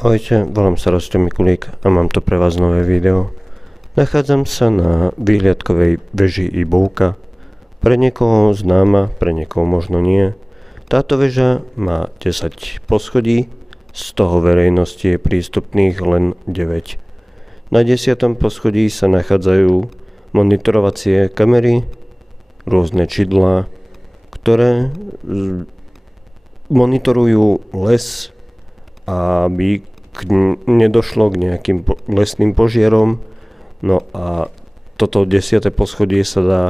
Ahojte, volám sa Rosťo Mikulík a mám to pre vás nové video. Nachádzam sa na výhliadkovej veži Ibovka. Pre niekoho známa, pre niekoho možno nie. Táto väža má 10 poschodí, z toho verejnosti je prístupných len 9. Na 10. poschodí sa nachádzajú monitorovacie kamery, rôzne čidlá, ktoré monitorujú les, aby nedošlo k nejakým lesným požiarom. No a toto 10. poschodie sa dá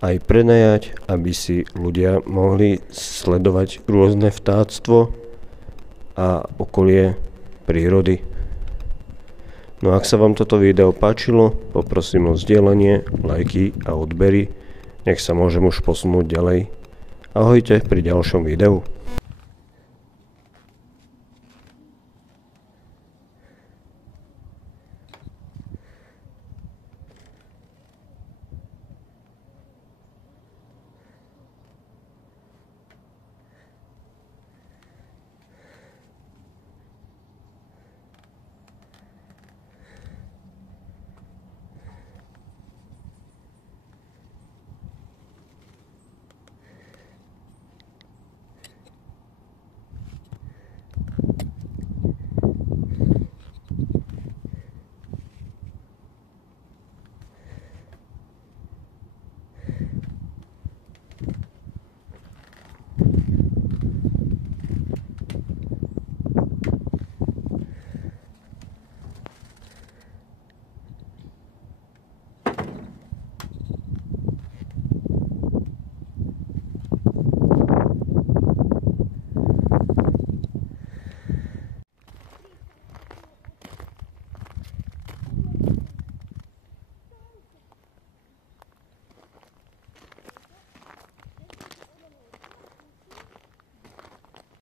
aj prenajať, aby si ľudia mohli sledovať rôzne vtáctvo a okolie prírody. No a ak sa vám toto video páčilo, poprosím o zdieľanie, lajky a odbery. Nech sa môžem už posunúť ďalej. Ahojte pri ďalšom videu.